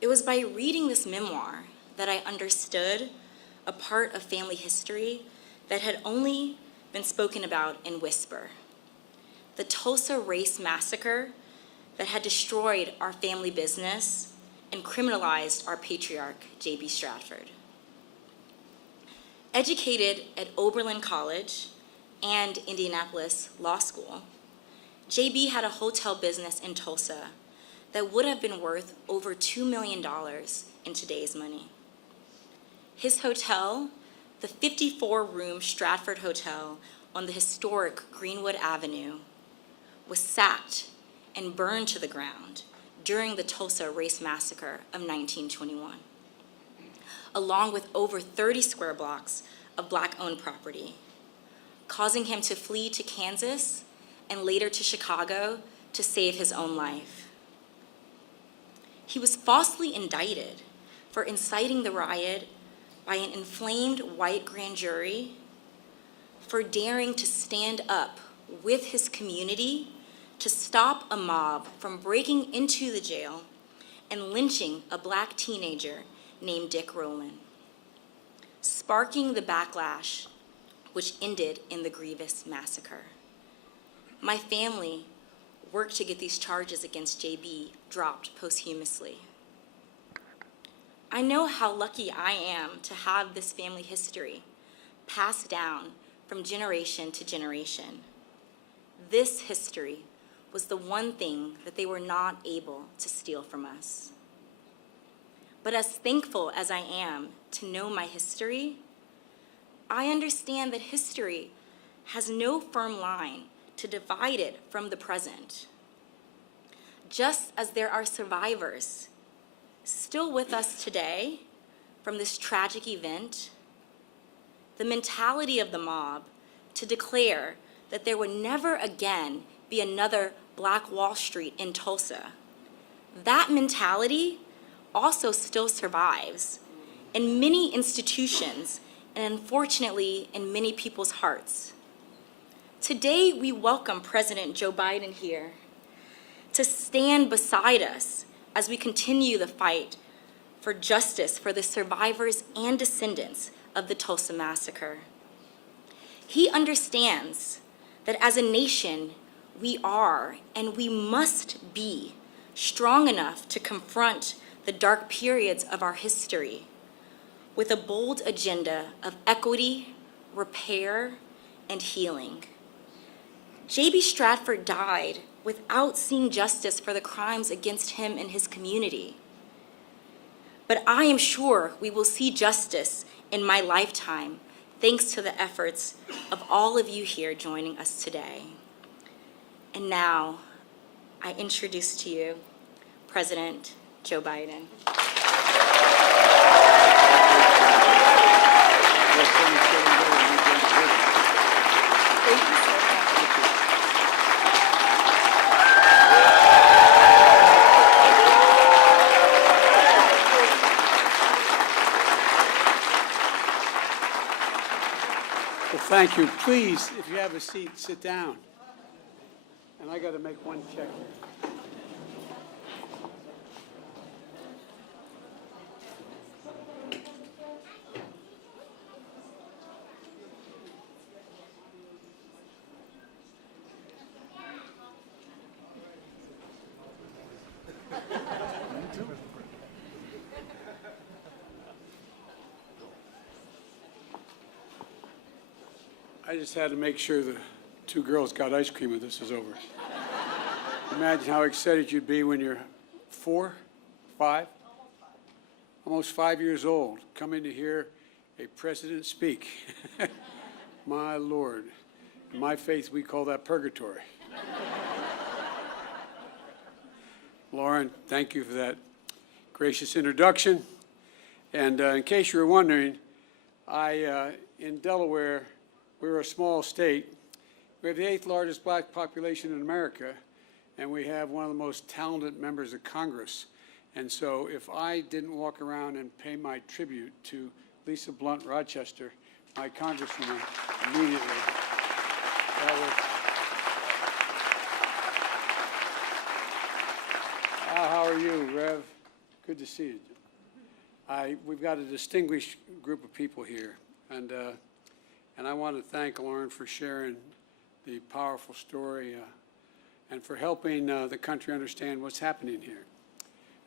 It was by reading this memoir that I understood a part of family history that had only been spoken about in whisper. The Tulsa Race Massacre that had destroyed our family business and criminalized our patriarch, J.B. Stratford. Educated at Oberlin College and Indianapolis Law School, J.B. had a hotel business in Tulsa that would have been worth over $2 million in today's money. His hotel, the 54-room Stratford Hotel on the historic Greenwood Avenue, was sacked and burned to the ground during the Tulsa Race Massacre of 1921, along with over 30 square blocks of Black-owned property, causing him to flee to Kansas and later to Chicago to save his own life. He was falsely indicted for inciting the riot by an inflamed white grand jury, for daring to stand up with his community to stop a mob from breaking into the jail and lynching a Black teenager named Dick Rowland, sparking the backlash which ended in the grievous massacre. My family worked to get these charges against JB dropped posthumously. I know how lucky I am to have this family history passed down from generation to generation. This history was the one thing that they were not able to steal from us. But as thankful as I am to know my history, I understand that history has no firm line to divide it from the present. Just as there are survivors still with us today from this tragic event, the mentality of the mob to declare that there would never again be another Black Wall Street in Tulsa, that mentality also still survives in many institutions and unfortunately in many people's hearts. Today, we welcome President Joe Biden here to stand beside us as we continue the fight for justice for the survivors and descendants of the Tulsa Massacre. He understands that as a nation, we are and we must be strong enough to confront the dark periods of our history with a bold agenda of equity, repair, and healing. J.B. Stratford died without seeing justice for the crimes against him and his community. But I am sure we will see justice in my lifetime, thanks to the efforts of all of you here joining us today. And now, I introduce to you President Joe Biden. Thank you. Please, if you have a seat, sit down. And I got to make one check here. I just had to make sure the two girls got ice cream when this is over. Imagine how excited you'd be when you're 4, 5, almost 5 years old, coming to hear a president speak. My Lord. In my faith, we call that purgatory. Lauren, thank you for that gracious introduction. And in case you were wondering, in Delaware, we're a small state. We have the 8th largest Black population in America, and we have one of the most talented members of Congress. And so if I didn't walk around and pay my tribute to Lisa Blunt Rochester, my congresswoman, immediately, that was... How are you, Rev? Good to see you. We've got a distinguished group of people here, and I want to thank Lauren for sharing the powerful story and for helping the country understand what's happening here.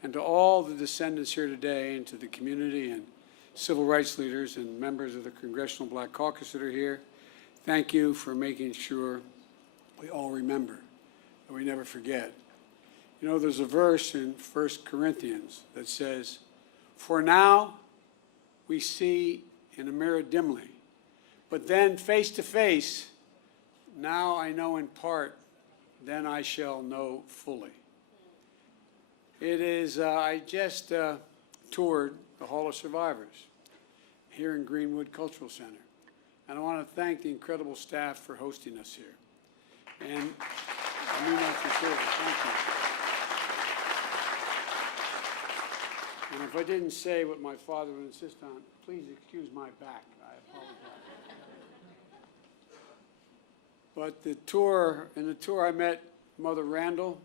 And to all the descendants here today, and to the community and civil rights leaders and members of the Congressional Black Caucus that are here, thank you for making sure we all remember and we never forget. You know, there's a verse in 1 Corinthians that says, "For now we see in a mirror dimly, but then face to face, now I know in part, then I shall know fully." It is, I just toured the Hall of Survivors here in Greenwood Cultural Center. And I want to thank the incredible staff for hosting us here. And I mean that sincerely, thank you. And if I didn't say what my father would insist on, please excuse my back. I apologize. But in the tour I met Mother Randall,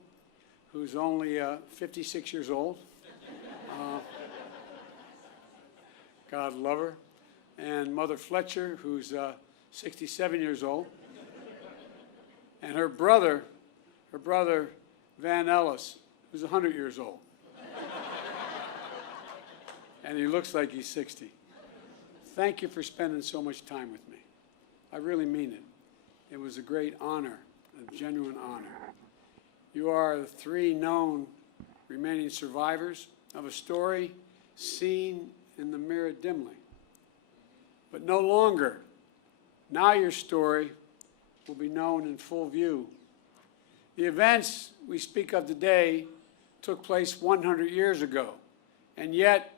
who's only 56 years old. God love her. And Mother Fletcher, who's 67 years old. And her brother Van Ellis, who's 100 years old. And he looks like he's 60. Thank you for spending so much time with me. I really mean it. It was a great honor, a genuine honor. You are the three known remaining survivors of a story seen in the mirror dimly. But no longer. Now your story will be known in full view. The events we speak of today took place 100 years ago, and yet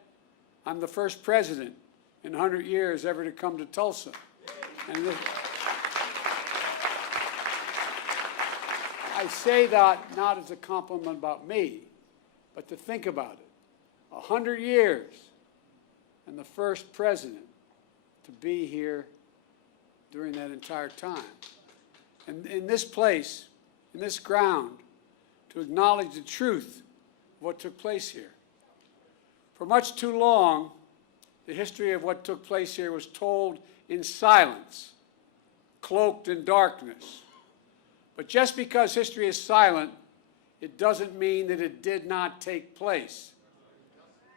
I'm the first president in 100 years ever to come to Tulsa. And I say that not as a compliment about me, but to think about it. 100 years and the first president to be here during that entire time. And in this place, in this ground, to acknowledge the truth of what took place here. For much too long, the history of what took place here was told in silence, cloaked in darkness. But just because history is silent, it doesn't mean that it did not take place.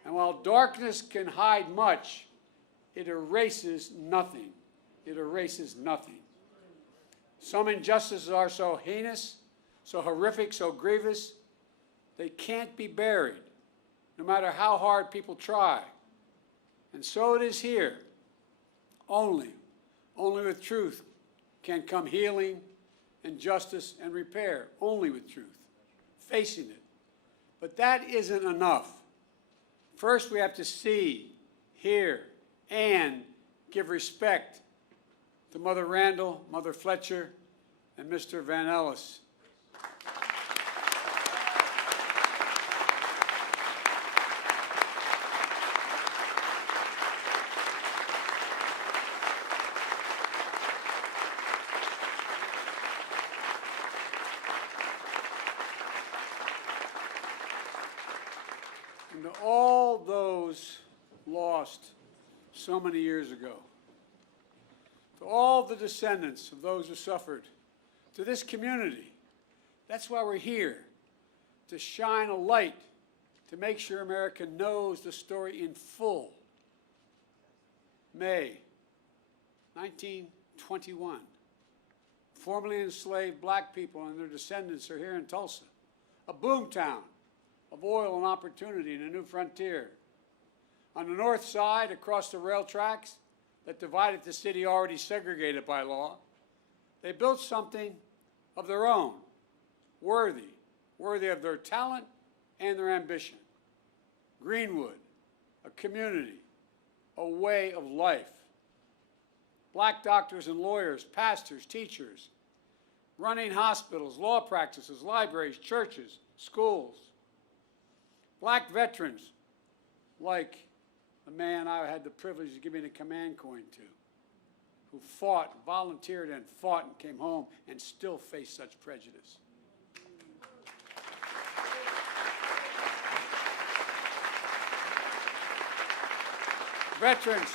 And while darkness can hide much, it erases nothing. It erases nothing. Some injustices are so heinous, so horrific, so grievous, they can't be buried, no matter how hard people try. And so it is here. Only with truth can come healing and justice and repair. Only with truth. Facing it. But that isn't enough. First, we have to see, hear, and give respect to Mother Randall, Mother Fletcher, and Mr. Van Ellis. And to all those lost so many years ago, to all the descendants of those who suffered, to this community, that's why we're here, to shine a light, to make sure America knows the story in full. May 1921, formerly enslaved black people and their descendants are here in Tulsa, a boomtown of oil and opportunity and a new frontier. On the north side, across the rail tracks that divided the city already segregated by law, they built something of their own, worthy of their talent and their ambition. Greenwood, a community, a way of life. Black doctors and lawyers, pastors, teachers, running hospitals, law practices, libraries, churches, schools. Black veterans, like the man I had the privilege of giving a command coin to, who fought, volunteered and fought and came home and still faced such prejudice. veterans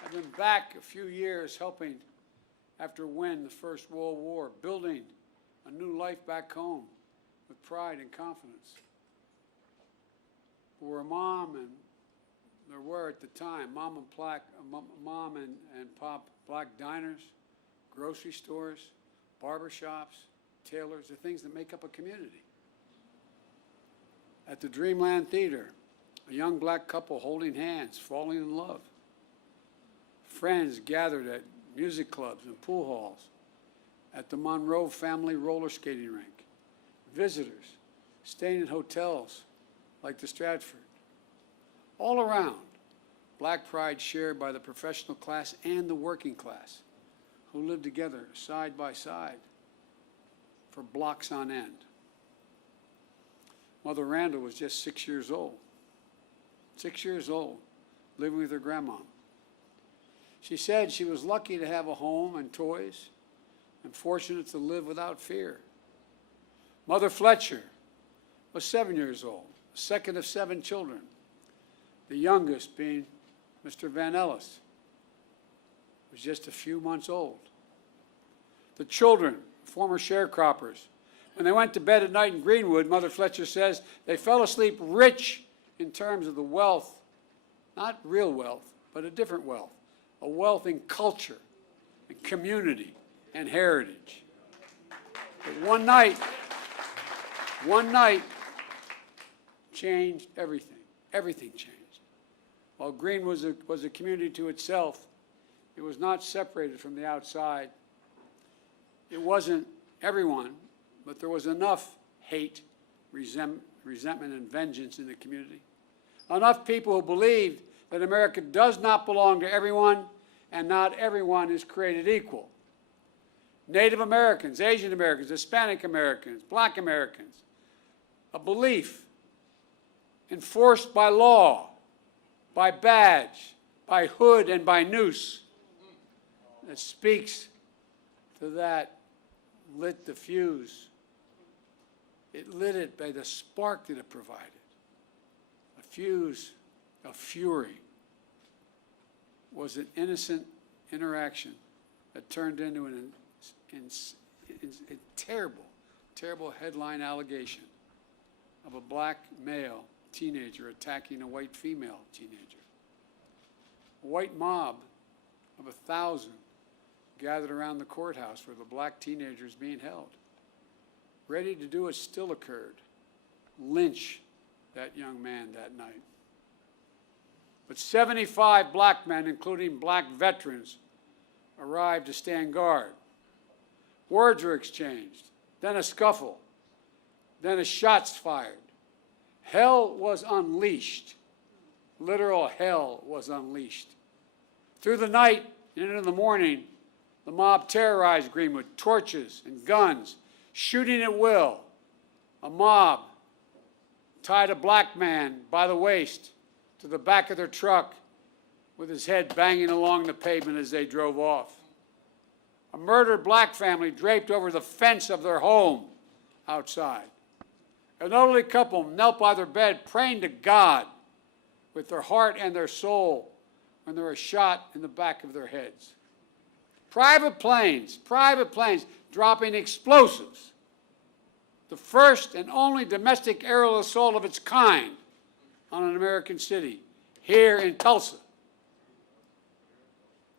have been back a few years helping after winning the First World War, building a new life back home with pride and confidence. For a mom, and there were at the time, mom and pop black diners, grocery stores, barbershops, tailors, the things that make up a community. At the Dreamland Theater, a young black couple holding hands, falling in love. Friends gathered at music clubs and pool halls, at the Monroe family roller skating rink. Visitors staying in hotels like the Stratford. All around, black pride shared by the professional class and the working class, who lived together side by side for blocks on end. Mother Randall was just 6 years old. 6 years old, living with her grandma. She said she was lucky to have a home and toys and fortunate to live without fear. Mother Fletcher was 7 years old, the second of 7 children, the youngest being Mr. Van Ellis, who was just a few months old. The children, former sharecroppers, when they went to bed at night in Greenwood, Mother Fletcher says they fell asleep rich in terms of the wealth, not real wealth, but a different wealth, a wealth in culture and community and heritage. But one night changed everything. Everything changed. While Greenwood was a community to itself, it was not separated from the outside. It wasn't everyone, but there was enough hate, resentment, and vengeance in the community. Enough people who believed that America does not belong to everyone and not everyone is created equal. Native Americans, Asian Americans, Hispanic Americans, Black Americans, a belief enforced by law, by badge, by hood, and by noose that speaks to that lit the fuse. It lit it by the spark that it provided. A fuse of fury was an innocent interaction that turned into a terrible, terrible headline allegation of a black male teenager attacking a white female teenager. A white mob of 1,000 gathered around the courthouse where the black teenager is being held. Ready to do what still occurred, lynch that young man that night. But 75 black men, including black veterans, arrived to stand guard. Words were exchanged, then a scuffle, then a shots fired. Hell was unleashed. Literal hell was unleashed. Through the night and into the morning, the mob terrorized Greenwood, torches and guns, shooting at will. A mob tied a black man by the waist to the back of their truck with his head banging along the pavement as they drove off. A murdered black family draped over the fence of their home outside. An elderly couple knelt by their bed praying to God with their heart and their soul when they were shot in the back of their heads. Private planes dropping explosives. The first and only domestic aerial assault of its kind on an American city, here in Tulsa.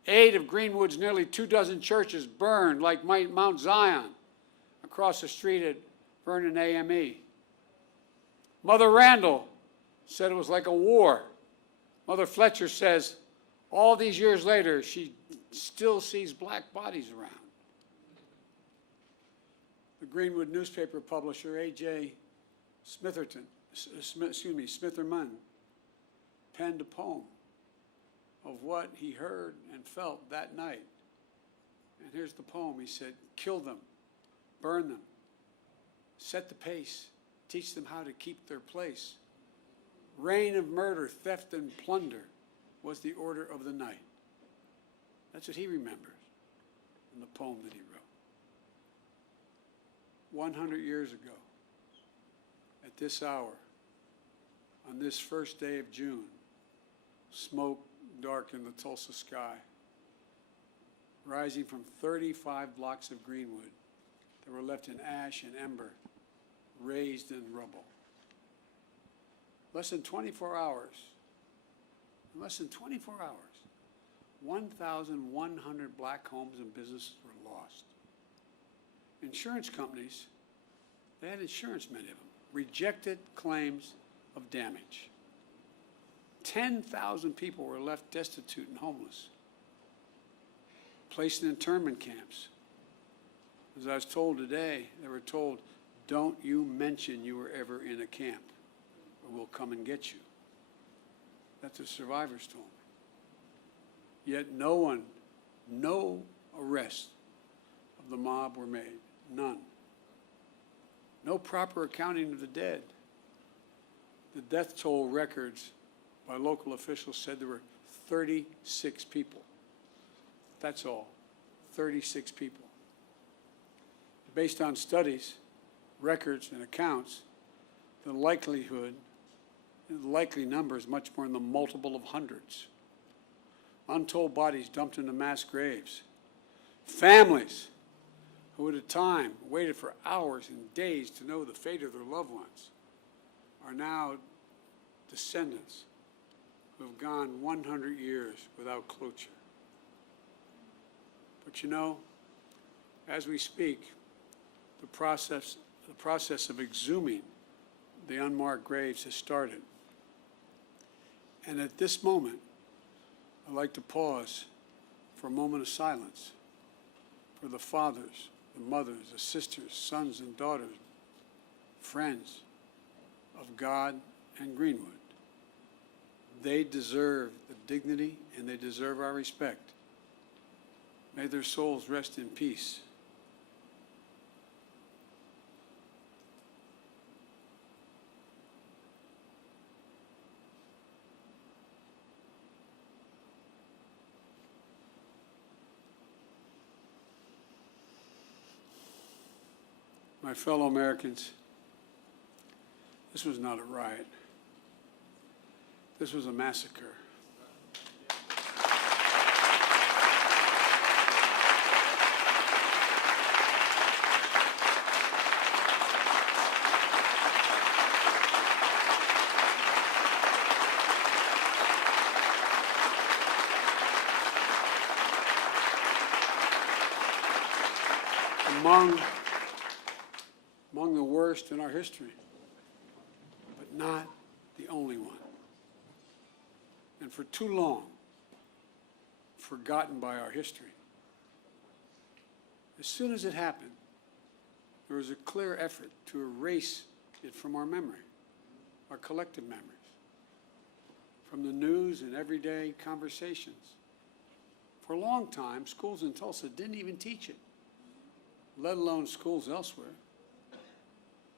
8 of Greenwood's nearly 24 churches burned like Mount Zion across the street at Vernon AME. Mother Randall said it was like a war. Mother Fletcher says all these years later, she still sees black bodies around. The Greenwood newspaper publisher, A.J. Smitherman, penned a poem of what he heard and felt that night. And here's the poem. He said, kill them, burn them, set the pace, teach them how to keep their place. Reign of murder, theft, and plunder was the order of the night. That's what he remembers in the poem that he wrote. 100 years ago, at this hour, on this first day of June, smoke darkened the Tulsa sky, rising from 35 blocks of greenwood that were left in ash and ember, raised in rubble. Less than 24 hours, 1,100 black homes and businesses were lost. Insurance companies, they had insurance, many of them, rejected claims of damage. 10,000 people were left destitute and homeless, placed in internment camps. As I was told today, they were told, don't you mention you were ever in a camp, or we'll come and get you. That's what survivors told me. Yet no arrests of the mob were made, none. No proper accounting of the dead. The death toll records by local officials said there were 36 people. That's all, 36 people. Based on studies, records, and accounts, the likely number is much more in the multiple of hundreds. Untold bodies dumped into mass graves. Families who at a time waited for hours and days to know the fate of their loved ones are now descendants who have gone 100 years without closure. But you know, as we speak, the process of exhuming the unmarked graves has started. And at this moment, I'd like to pause for a moment of silence for the fathers, the mothers, the sisters, sons and daughters, friends of God and Greenwood. They deserve the dignity and they deserve our respect. May their souls rest in peace. My fellow Americans, this was not a riot. This was a massacre. Among the worst in our history, but not the only one. And for too long, forgotten by our history. As soon as it happened, there was a clear effort to erase it from our memory, our collective memories, from the news and everyday conversations. For a long time, schools in Tulsa didn't even teach it, let alone schools elsewhere.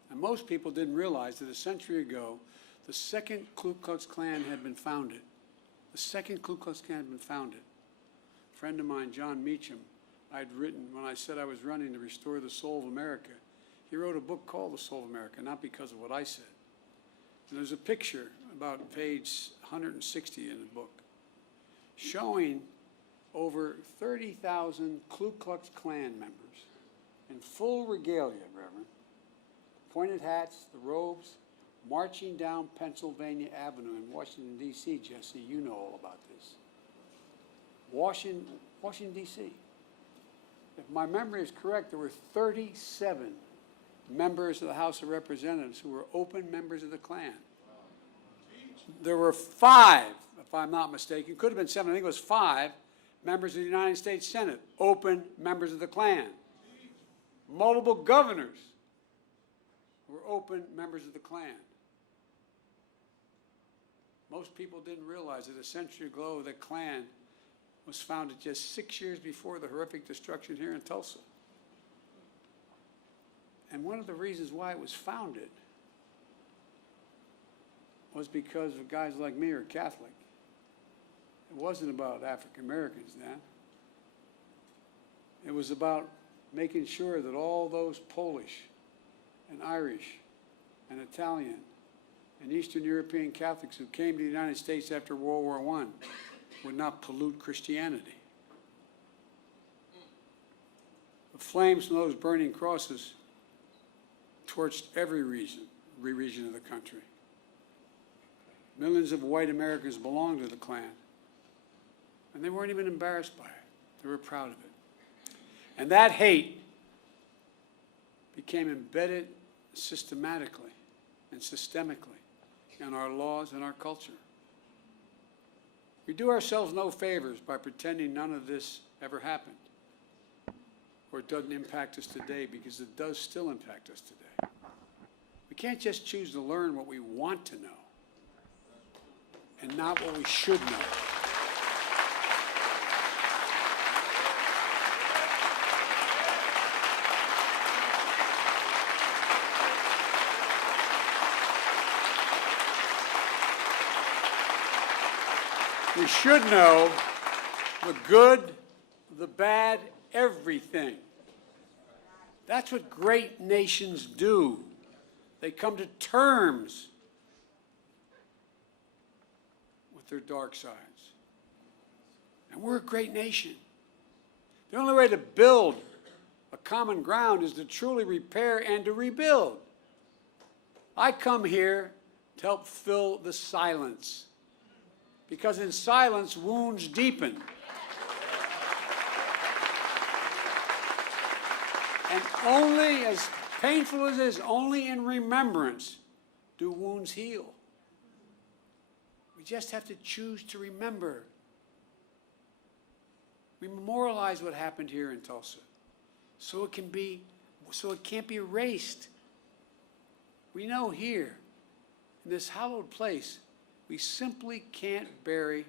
And most people didn't realize that a century ago, the second Ku Klux Klan had been founded. The second Ku Klux Klan had been founded. A friend of mine, John Meacham, I'd written when I said I was running to restore the soul of America. He wrote a book called The Soul of America, not because of what I said. And there's a picture about page 160 in the book showing over 30,000 Ku Klux Klan members in full regalia, Reverend, pointed hats, the robes, marching down Pennsylvania Avenue in Washington, D.C., Jesse, you know all about this. Washington, D.C. If my memory is correct, there were 37 members of the House of Representatives who were open members of the Klan. There were 5, if I'm not mistaken, could have been 7, I think it was 5 members of the United States Senate, open members of the Klan. Multiple governors were open members of the Klan. Most people didn't realize that a century ago the Klan was founded just 6 years before the horrific destruction here in Tulsa. And one of the reasons why it was founded was because of guys like me who are Catholic. It wasn't about African Americans then. It was about making sure that all those Polish and Irish and Italian and Eastern European Catholics who came to the United States after World War I would not pollute Christianity. The flames from those burning crosses torched every region of the country. Millions of white Americans belonged to the Klan, and they weren't even embarrassed by it. They were proud of it. And that hate became embedded systematically and systemically in our laws and our culture. We do ourselves no favors by pretending none of this ever happened, or it doesn't impact us today, because it does still impact us today. We can't just choose to learn what we want to know and not what we should know. We should know the good, the bad, everything. That's what great nations do. They come to terms with their dark sides. And we're a great nation. The only way to build a common ground is to truly repair and to rebuild. I come here to help fill the silence, because in silence, wounds deepen. And only, as painful as it is, only in remembrance do wounds heal. We just have to choose to remember. We memorialize what happened here in Tulsa, so it can't be erased. We know here, in this hallowed place, we simply can't bury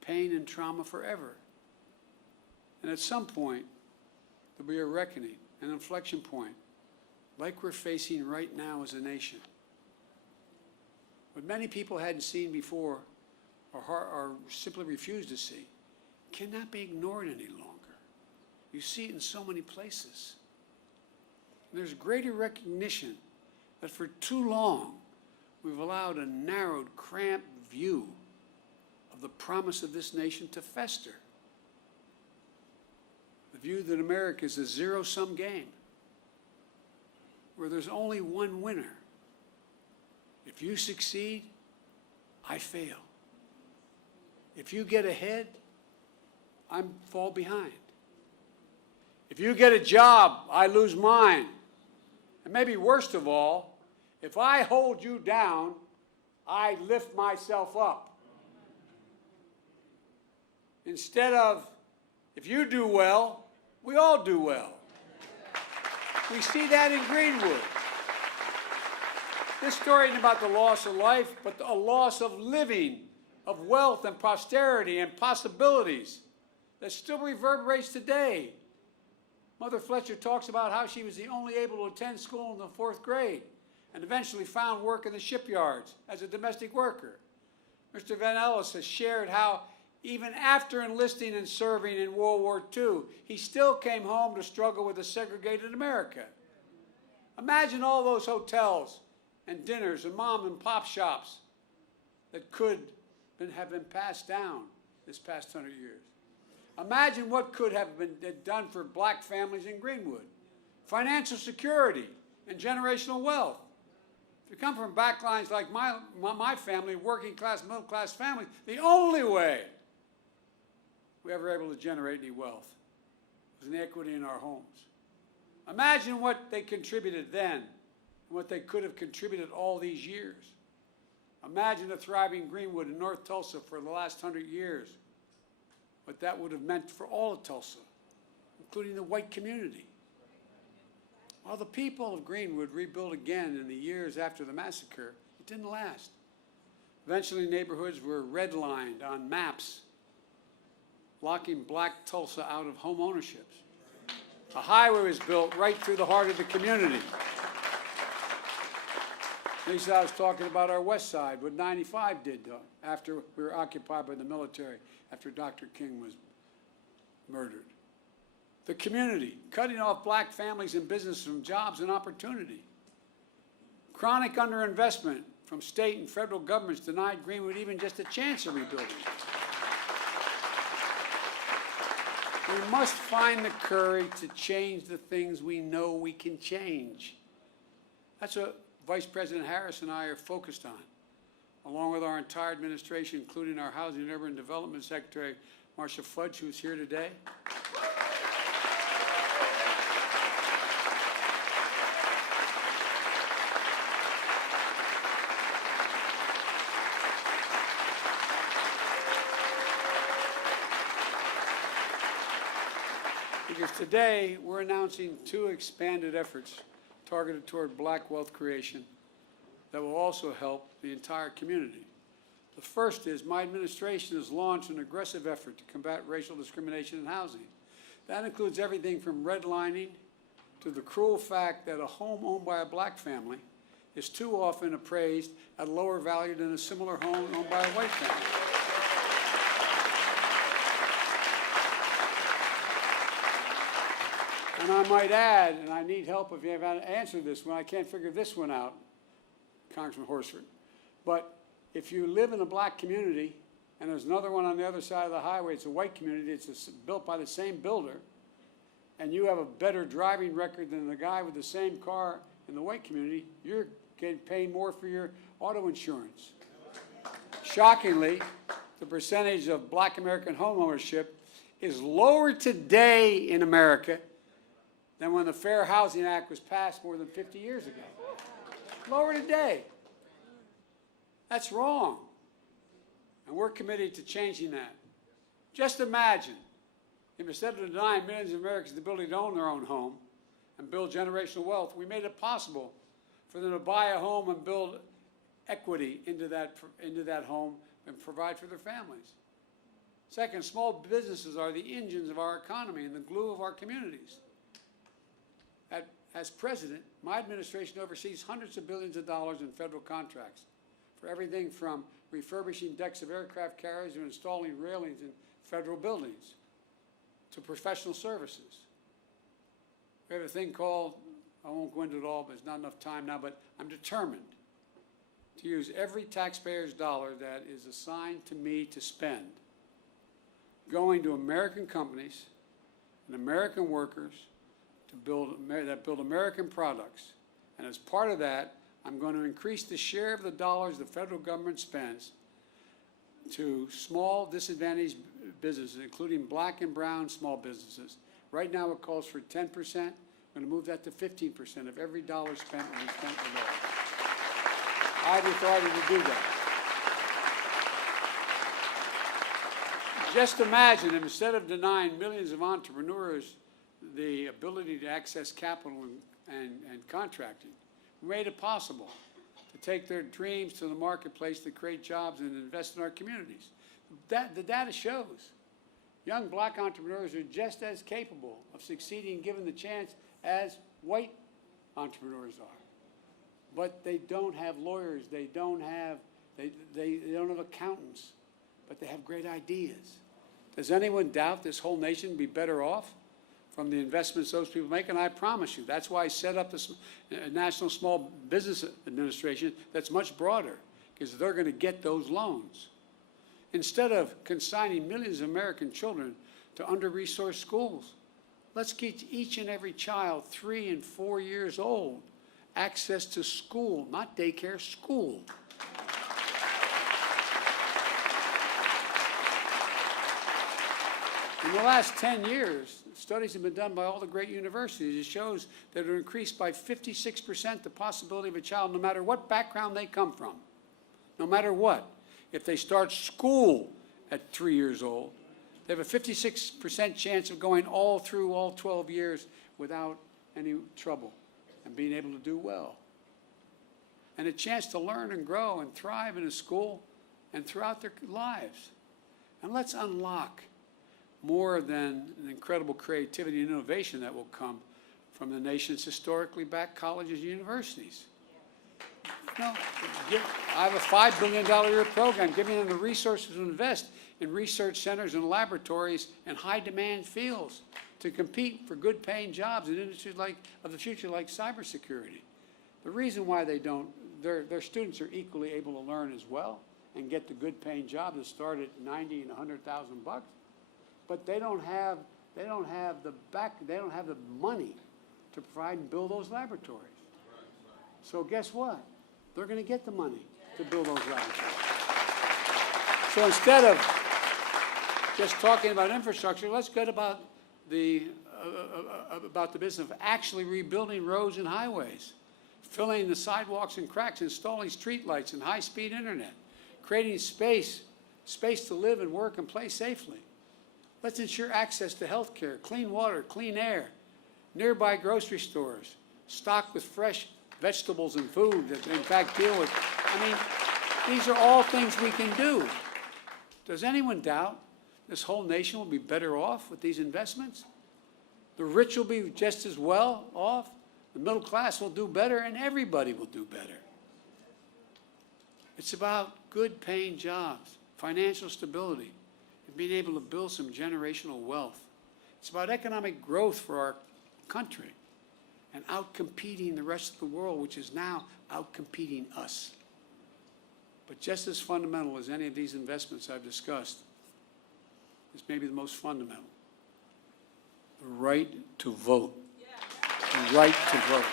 pain and trauma forever. And at some point, there'll be a reckoning, an inflection point, like we're facing right now as a nation. What many people hadn't seen before, or simply refused to see, cannot be ignored any longer. You see it in so many places. And there's greater recognition that for too long, we've allowed a narrowed, cramped view of the promise of this nation to fester. The view that America is a zero-sum game, where there's only one winner. If you succeed, I fail. If you get ahead, I fall behind. If you get a job, I lose mine. And maybe worst of all, if I hold you down, I lift myself up. Instead of, if you do well, we all do well. We see that in Greenwood. This story isn't about the loss of life, but a loss of living, of wealth and prosperity and possibilities that still reverberates today. Mother Fletcher talks about how she was the only able to attend school in the 4th grade and eventually found work in the shipyards as a domestic worker. Mr. Van Ellis has shared how even after enlisting and serving in World War II, he still came home to struggle with a segregated America. Imagine all those hotels and dinners and mom and pop shops that could have been passed down this past 100 years. Imagine what could have been done for black families in Greenwood. Financial security and generational wealth. If you come from backlines like my family, working class, middle class family, the only way we ever able to generate any wealth was inequity in our homes. Imagine what they contributed then and what they could have contributed all these years. Imagine a thriving Greenwood in North Tulsa for the last 100 years. What that would have meant for all of Tulsa, including the white community. While the people of Greenwood rebuilt again in the years after the massacre, it didn't last. Eventually, neighborhoods were redlined on maps, locking black Tulsa out of home ownership. A highway was built right through the heart of the community. Lisa, I was talking about our west side, what 95 did after we were occupied by the military, after Dr. King was murdered. The community, cutting off black families and businesses from jobs and opportunity. Chronic underinvestment from state and federal governments denied Greenwood even just a chance of rebuilding. We must find the courage to change the things we know we can change. That's what Vice President Harris and I are focused on, along with our entire administration, including our Housing and Urban Development Secretary, Marcia Fudge, who's here today. Because today, we're announcing 2 expanded efforts targeted toward black wealth creation that will also help the entire community. The first is my administration has launched an aggressive effort to combat racial discrimination in housing. That includes everything from redlining to the cruel fact that a home owned by a black family is too often appraised at a lower value than a similar home owned by a white family. And I might add, and I need help if you have answered this one, I can't figure this one out, Congressman Horsford, but if you live in a black community and there's another one on the other side of the highway, it's a white community, it's built by the same builder, and you have a better driving record than the guy with the same car in the white community, you're getting paid more for your auto insurance. Shockingly, the percentage of black American homeownership is lower today in America than when the Fair Housing Act was passed more than 50 years ago. Lower today. That's wrong. And we're committed to changing that. Just imagine if instead of denying millions of Americans the ability to own their own home and build generational wealth, we made it possible for them to buy a home and build equity into that home and provide for their families. Second, small businesses are the engines of our economy and the glue of our communities. As president, my administration oversees hundreds of billions of dollars in federal contracts for everything from refurbishing decks of aircraft carriers to installing railings in federal buildings to professional services. We have a thing called, I won't go into it all, but there's not enough time now, but I'm determined to use every taxpayer's dollar that is assigned to me to spend going to American companies and American workers that build American products. And as part of that, I'm going to increase the share of the dollars the federal government spends to small disadvantaged businesses, including black and brown small businesses. Right now it calls for 10%. I'm going to move that to 15% of every dollar spent will be spent with that. I have the authority to do that. Just imagine if instead of denying millions of entrepreneurs the ability to access capital and contracting, we made it possible to take their dreams to the marketplace to create jobs and invest in our communities. The data shows young black entrepreneurs are just as capable of succeeding given the chance as white entrepreneurs are. But they don't have lawyers, they don't have accountants, but they have great ideas. Does anyone doubt this whole nation would be better off from the investments those people make? And I promise you, that's why I set up this National Small Business Administration that's much broader, because they're going to get those loans. Instead of consigning millions of American children to under-resourced schools, let's get each and every child 3 and 4 years old access to school, not daycare, school. In the last 10 years, studies have been done by all the great universities. It shows that it increased by 56% the possibility of a child, no matter what background they come from, no matter what. If they start school at 3 years old, they have a 56% chance of going all through all 12 years without any trouble and being able to do well. And a chance to learn and grow and thrive in a school and throughout their lives. And let's unlock more than an incredible creativity and innovation that will come from the nation's historically black colleges and universities. No, I have a $5 billion a year program giving them the resources to invest in research centers and laboratories in high-demand fields to compete for good-paying jobs in industries of the future like cybersecurity. The reason why they don't, their students are equally able to learn as well and get the good-paying jobs that start at $90,000 and $100,000. But they don't have they don't have the money to provide and build those laboratories. So guess what? They're going to get the money to build those laboratories. So instead of just talking about infrastructure, let's get about the business of actually rebuilding roads and highways, filling the sidewalks and cracks, installing streetlights and high-speed internet, creating space to live and work and play safely. Let's ensure access to health care, clean water, clean air, nearby grocery stores, stocked with fresh vegetables and food that in fact deal with. I mean, these are all things we can do. Does anyone doubt this whole nation will be better off with these investments? The rich will be just as well off, the middle class will do better, and everybody will do better. It's about good paying jobs, financial stability, and being able to build some generational wealth. It's about economic growth for our country and outcompeting the rest of the world, which is now outcompeting us. But just as fundamental as any of these investments I've discussed is maybe the most fundamental: the right to vote. The right to vote.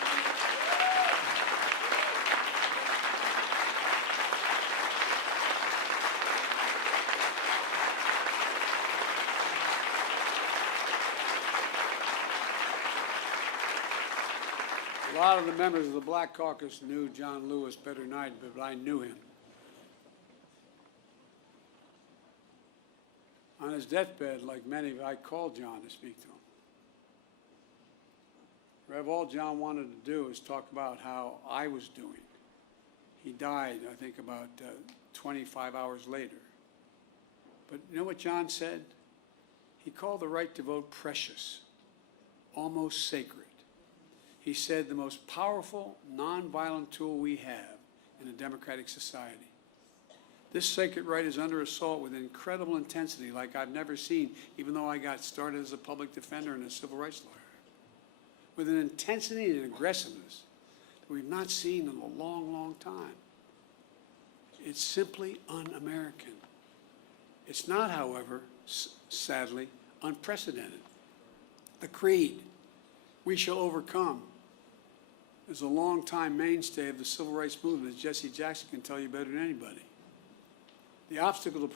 A lot of the members of the Black Caucus knew John Lewis better than I did, but I knew him. On his deathbed, like many, I called John to speak to him. Rev, all John wanted to do is talk about how I was doing. He died, I think, about 25 hours later. But you know what John said? He called the right to vote precious, almost sacred. He said the most powerful, nonviolent tool we have in a democratic society. This sacred right is under assault with incredible intensity like I've never seen, even though I got started as a public defender and a civil rights lawyer. With an intensity and aggressiveness that we've not seen in a long, long time. It's simply un-American. It's not, however, sadly, unprecedented. The creed, "We shall overcome," is a long-time mainstay of the civil rights movement, as Jesse Jackson can tell you better than anybody. The obstacle to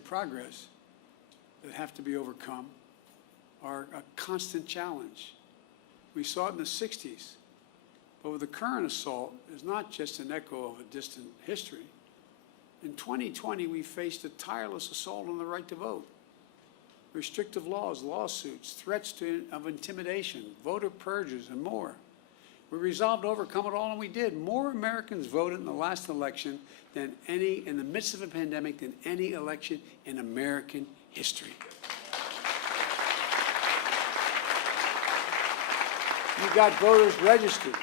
progress that have to be overcome are a constant challenge. We saw it in the 60s, but with the current assault is not just an echo of a distant history. In 2020, we faced a tireless assault on the right to vote. Restrictive laws, lawsuits, threats of intimidation, voter purges, and more. We resolved to overcome it all, and we did. More Americans voted in the last election than in the midst of a pandemic, than any election in American history. You got voters registered.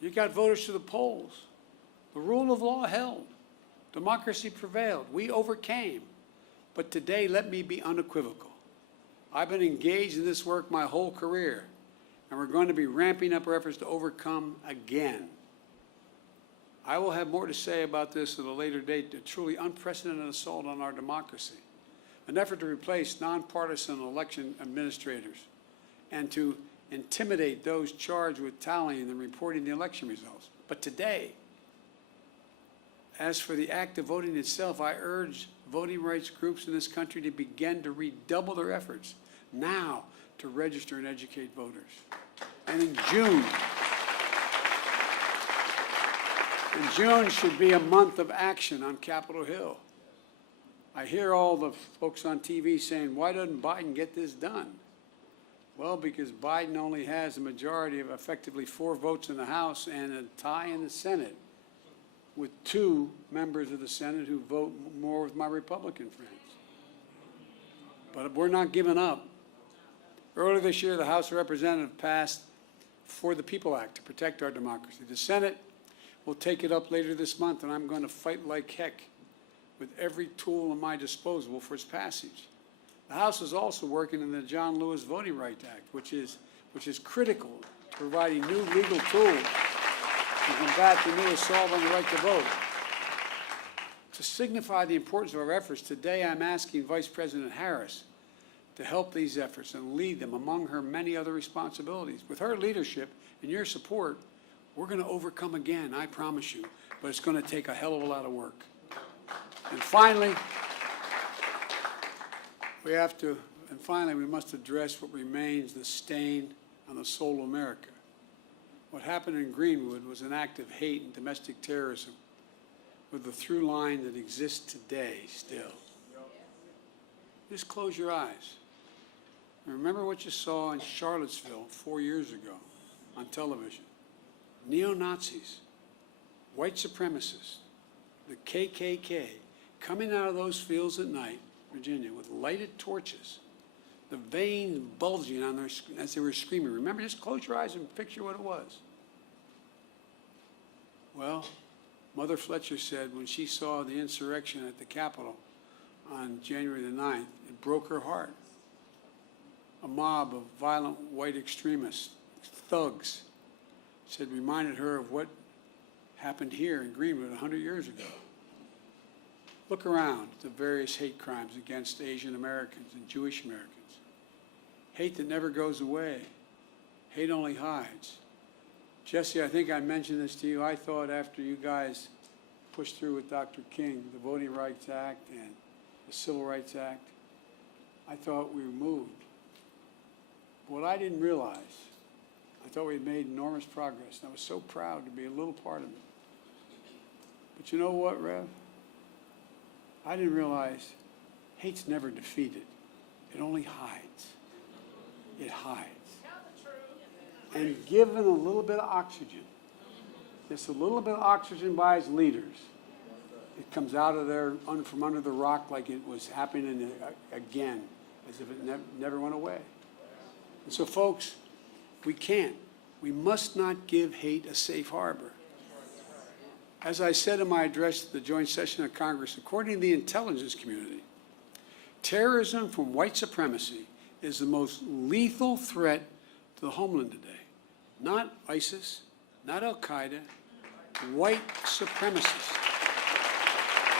You got voters to the polls. The rule of law held. Democracy prevailed. We overcame. But today, let me be unequivocal. I've been engaged in this work my whole career, and we're going to be ramping up our efforts to overcome again. I will have more to say about this at a later date, a truly unprecedented assault on our democracy, an effort to replace nonpartisan election administrators and to intimidate those charged with tallying and reporting the election results. But today, as for the act of voting itself, I urge voting rights groups in this country to begin to redouble their efforts now to register and educate voters. And in June should be a month of action on Capitol Hill. I hear all the folks on TV saying, why doesn't Biden get this done? Well, because Biden only has a majority of effectively 4 votes in the House and a tie in the Senate, with 2 members of the Senate who vote more with my Republican friends. But we're not giving up. Earlier this year, the House of Representatives passed For the People Act to protect our democracy. The Senate will take it up later this month, and I'm going to fight like heck with every tool at my disposal for its passage. The House is also working on the John Lewis Voting Rights Act, which is critical to providing new legal tools to combat the new assault on the right to vote. To signify the importance of our efforts, today I'm asking Vice President Harris to help these efforts and lead them among her many other responsibilities. With her leadership and your support, we're going to overcome again, I promise you, but it's going to take a hell of a lot of work. And finally, we must address what remains the stain on the soul of America. What happened in Greenwood was an act of hate and domestic terrorism with the through line that exists today still. Just close your eyes. Remember what you saw in Charlottesville 4 years ago on television. Neo-Nazis, white supremacists, the KKK, coming out of those fields at night, Virginia, with lighted torches, the veins bulging on their, as they were screaming. Remember, just close your eyes and picture what it was. Well, Mother Fletcher said when she saw the insurrection at the Capitol on January the 9th, it broke her heart. A mob of violent white extremists, thugs, said reminded her of what happened here in Greenwood 100 years ago. Look around at the various hate crimes against Asian Americans and Jewish Americans. Hate that never goes away. Hate only hides. Jesse, I think I mentioned this to you. I thought after you guys pushed through with Dr. King, the Voting Rights Act and the Civil Rights Act, I thought we were moved. What I didn't realize, I thought we had made enormous progress, and I was so proud to be a little part of it. But you know what, Rev? I didn't realize hate's never defeated. It only hides. It hides. And given a little bit of oxygen, just a little bit of oxygen by its leaders, it comes out of there from under the rock like it was happening again, as if it never went away. And so, folks, we must not give hate a safe harbor. As I said in my address at the joint session of Congress, according to the intelligence community, terrorism from white supremacy is the most lethal threat to the homeland today. Not ISIS, not Al-Qaeda, white supremacists.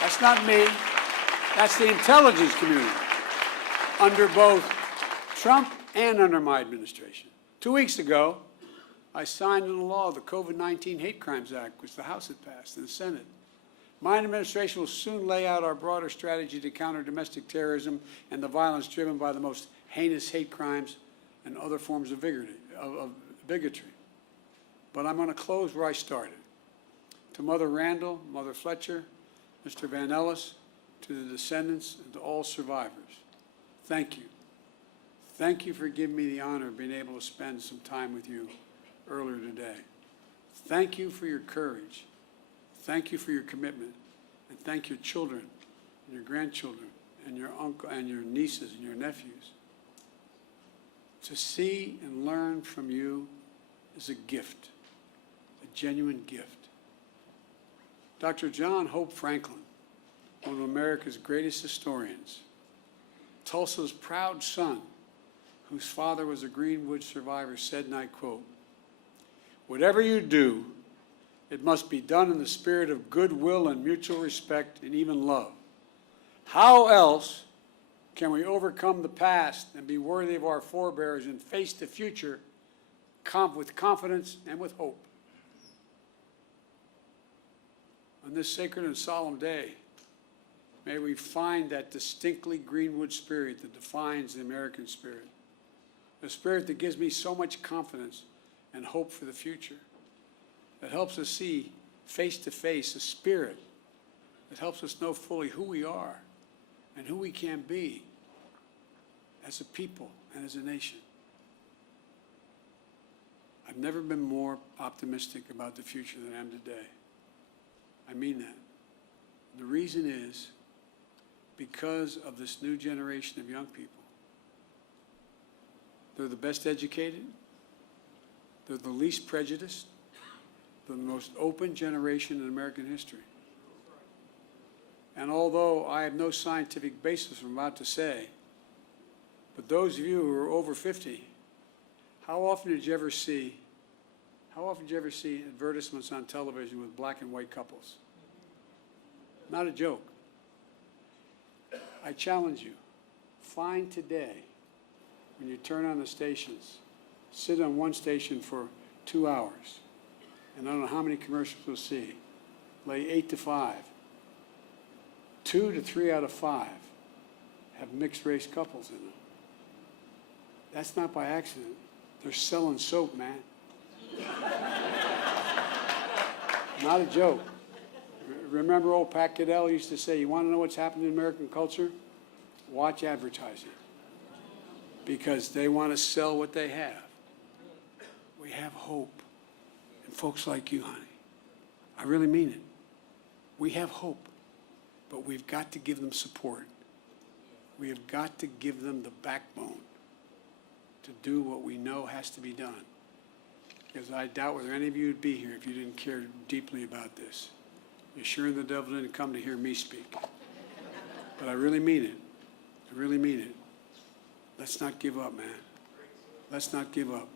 That's not me. That's the intelligence community under both Trump and under my administration. 2 weeks ago, I signed into law the COVID-19 Hate Crimes Act, which the House had passed, and the Senate. My administration will soon lay out our broader strategy to counter domestic terrorism and the violence driven by the most heinous hate crimes and other forms of bigotry. But I'm going to close where I started. To Mother Randall, Mother Fletcher, Mr. Van Ellis, to the descendants, and to all survivors, thank you. Thank you for giving me the honor of being able to spend some time with you earlier today. Thank you for your courage. Thank you for your commitment. And thank your children, and your grandchildren, and your uncle, and your nieces, and your nephews. To see and learn from you is a gift, a genuine gift. Dr. John Hope Franklin, one of America's greatest historians, Tulsa's proud son, whose father was a Greenwood survivor, said, and I quote, "Whatever you do, it must be done in the spirit of goodwill and mutual respect and even love. How else can we overcome the past and be worthy of our forebears and face the future with confidence and with hope?" On this sacred and solemn day, may we find that distinctly Greenwood spirit that defines the American spirit, a spirit that gives me so much confidence and hope for the future, that helps us see face to face, a spirit that helps us know fully who we are and who we can be as a people and as a nation. I've never been more optimistic about the future than I am today. I mean that. The reason is because of this new generation of young people. They're the best educated, they're the least prejudiced, they're the most open generation in American history. And although I have no scientific basis for what I'm about to say, but those of you who are over 50, how often did you ever see advertisements on television with black and white couples? Not a joke. I challenge you, find today when you turn on the stations, sit on one station for 2 hours, and I don't know how many commercials you'll see, lay 8 to 5. 2 to 3 out of 5 have mixed-race couples in them. That's not by accident. They're selling soap, man. Not a joke. Remember old Pat Caddell used to say, you want to know what's happening in American culture? Watch advertising. Because they want to sell what they have. We have hope. And folks like you, honey, I really mean it. We have hope, but we've got to give them support. We have got to give them the backbone to do what we know has to be done. Because I doubt whether any of you would be here if you didn't care deeply about this. You're sure the devil didn't come to hear me speak. But I really mean it. I really mean it. Let's not give up, man. Let's not give up.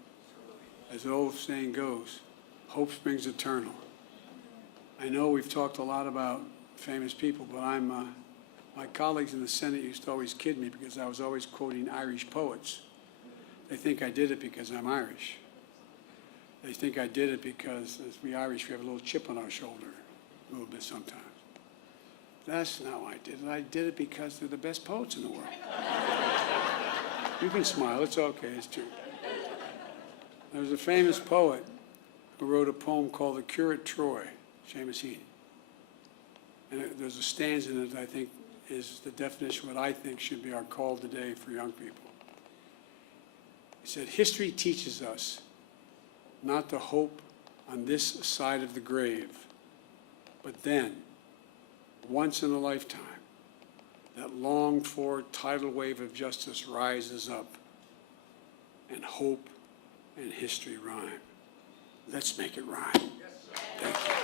As the old saying goes, hope springs eternal. I know we've talked a lot about famous people, but my colleagues in the Senate used to always kid me because I was always quoting Irish poets. They think I did it because I'm Irish. They think I did it because, as we Irish, we have a little chip on our shoulder, a little bit sometimes. That's not why I did it. I did it because they're the best poets in the world. You can smile. It's okay. It's true. There was a famous poet who wrote a poem called The Curate Troy, Seamus Heaney. And there's a stanza in it that I think is the definition of what I think should be our call today for young people. He said, history teaches us not to hope on this side of the grave, but then, once in a lifetime, that longed-for tidal wave of justice rises up, and hope and history rhyme. Let's make it rhyme. Thank you.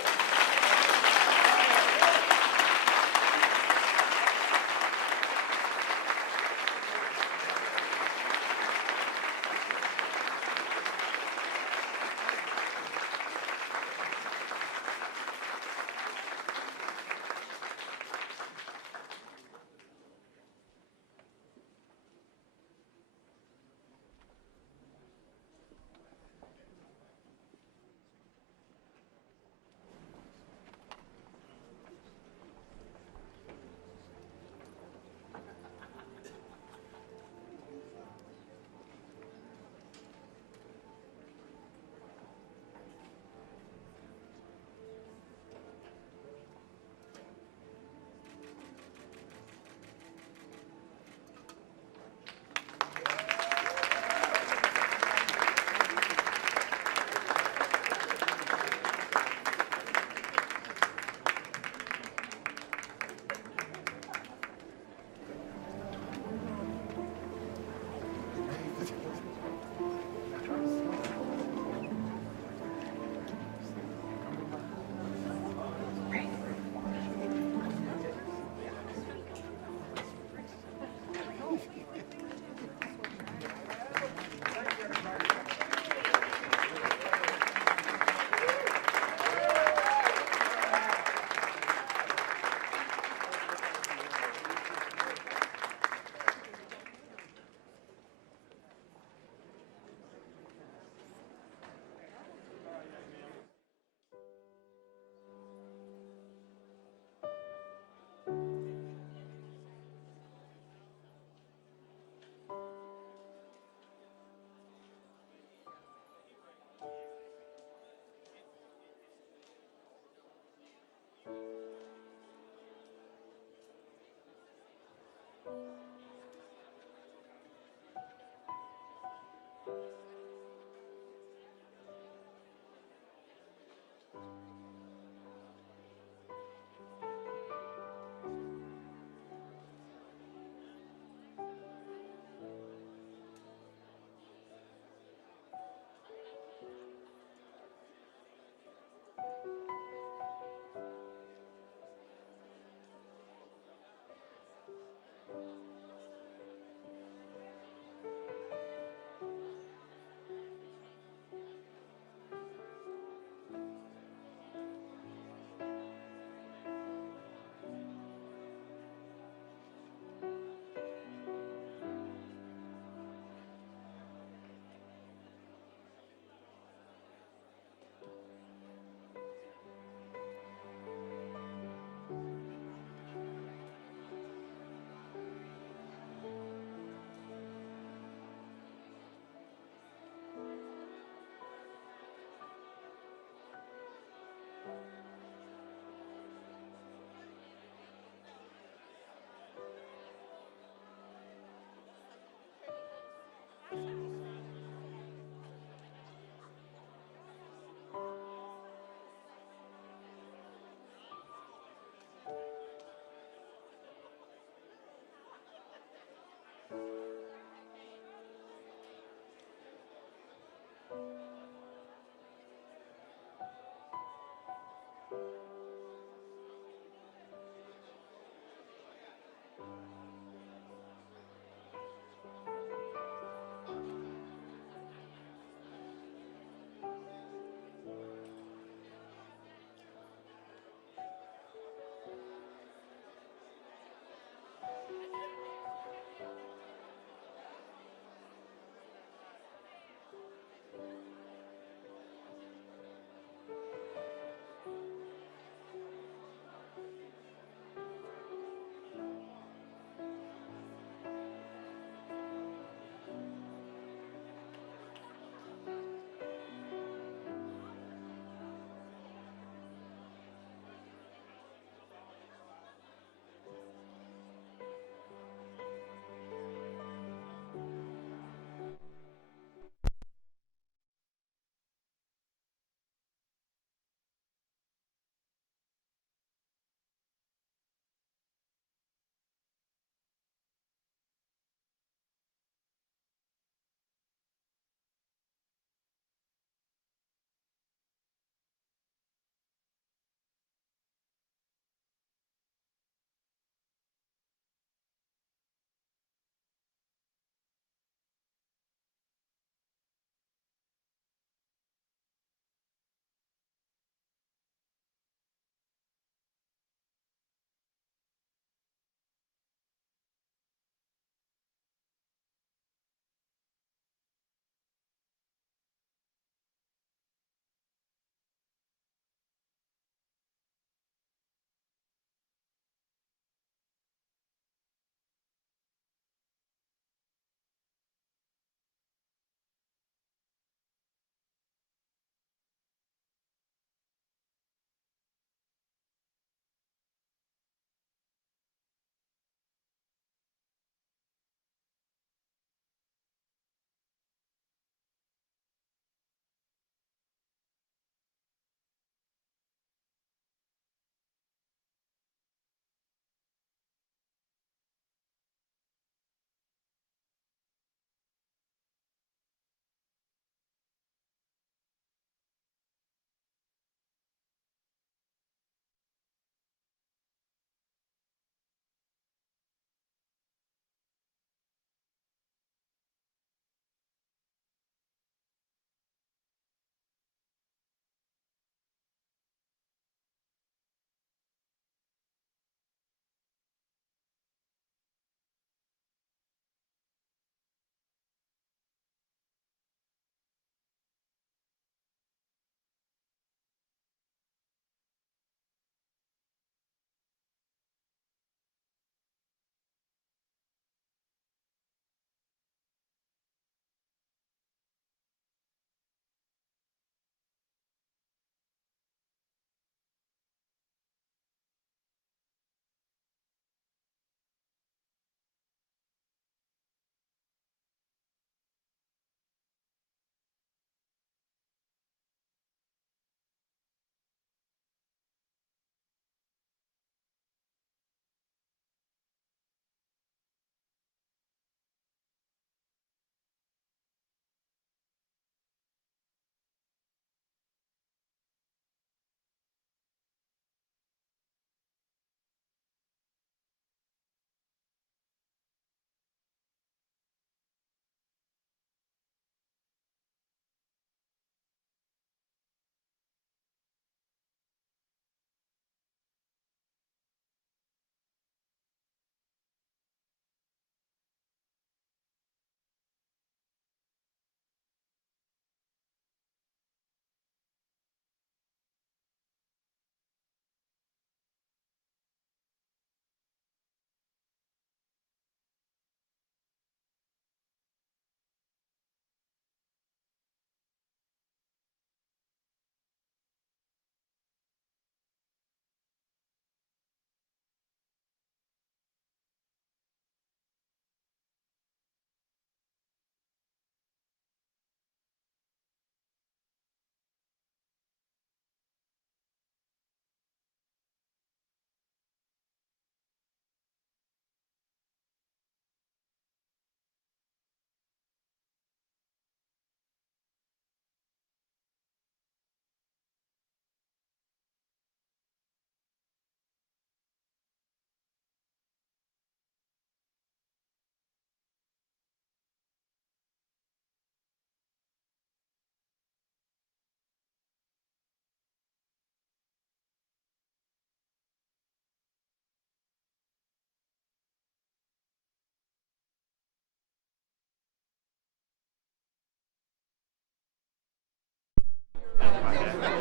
Hey,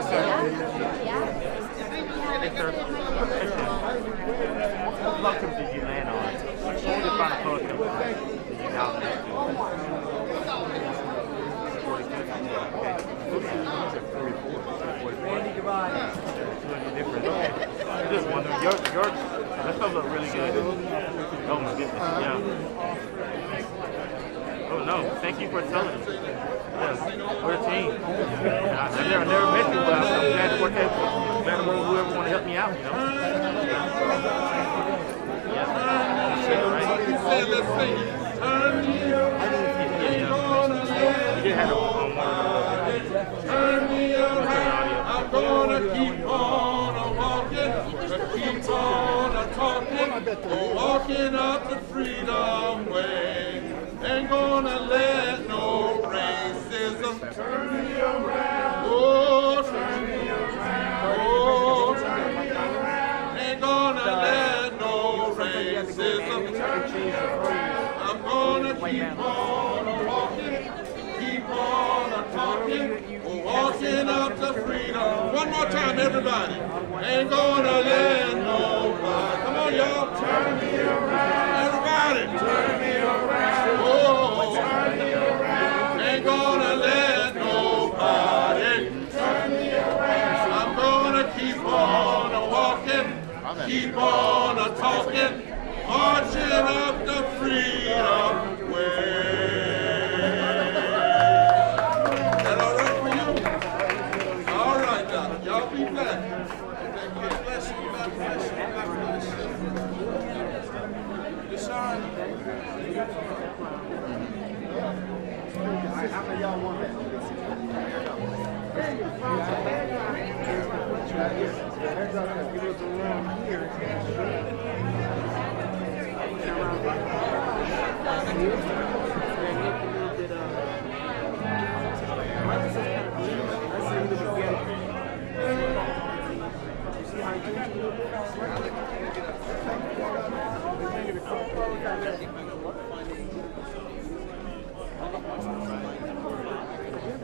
sir. Hey, sir. What welcome did you land on? What was the final photo did you nominate to? 44. Just wondering, your that stuff look really good. Oh my goodness, yeah. Oh no, thank you for telling me. Yes, we're a team. I never met you, but I'm glad to work out. Glad to work with whoever want to help me out, you know. Yeah. You did have a Turn me around, I'm gonna keep on walking, keep on talking, walking up the freedom way. Ain't gonna let no racism turn me around. Oh, turn me around. Oh, turn me around. Ain't gonna let no racism turn me around. I'm gonna keep on walking, keep on talking, walking up to freedom. One more time, everybody. Ain't gonna let nobody. Come on, y'all. Turn me around. Everybody. Turn me around. Oh, turn me around. Ain't gonna let nobody turn me around. I'm gonna keep on walking, keep on talking, marching up the freedom way. Y'all be blessed. God bless you. God bless you. God bless you. Yes, sir. How many y'all want that?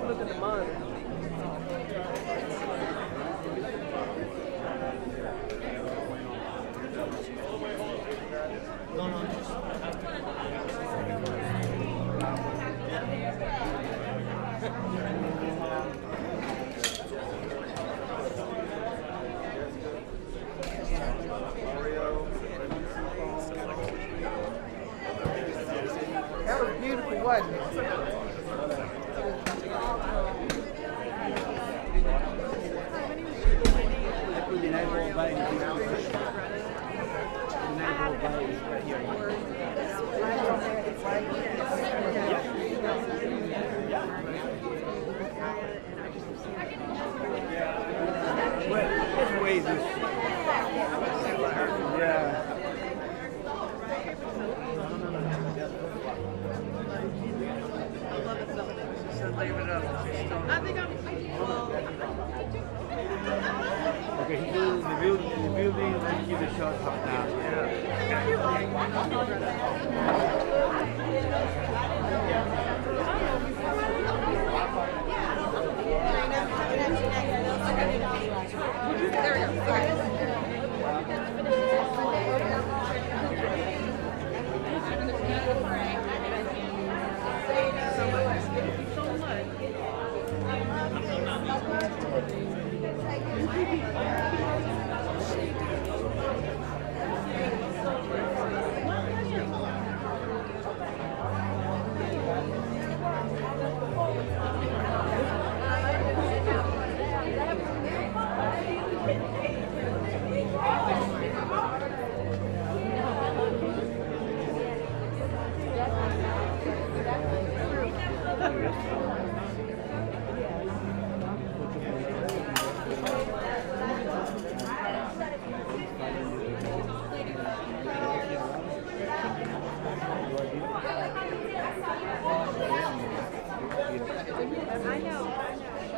Look at the monitor. That was beautiful, wasn't it? Okay, he's doing the building, and give the shot top down. Yeah.